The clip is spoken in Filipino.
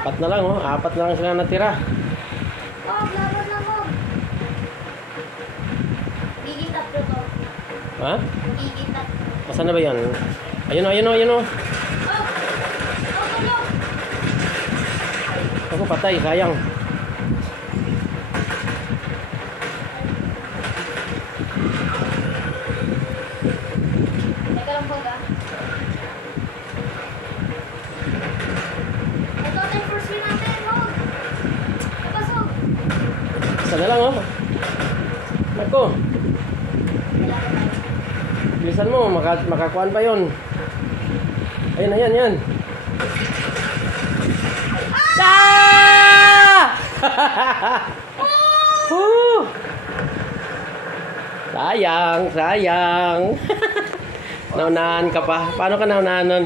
Apat na lang, oh. Apat na lang sila natira. Oh, laban na mo. Gigitap to to. Ha? Gigitap. Asan na ba yan? Ayun, oh, ayun, oh, ayun, oh. Oh! Oh, tulong! Ako, patay. Sayang. Teka lang po ga. Ito tayo first win natin, Hog. Napasok. Isa na lang, oh. Marco, bilisan mo. Makakuan pa yun. Ayun, ayan, yan. Ah! Woo! Sayang, sayang. Naunahan ka pa. Paano ka naunahan nun?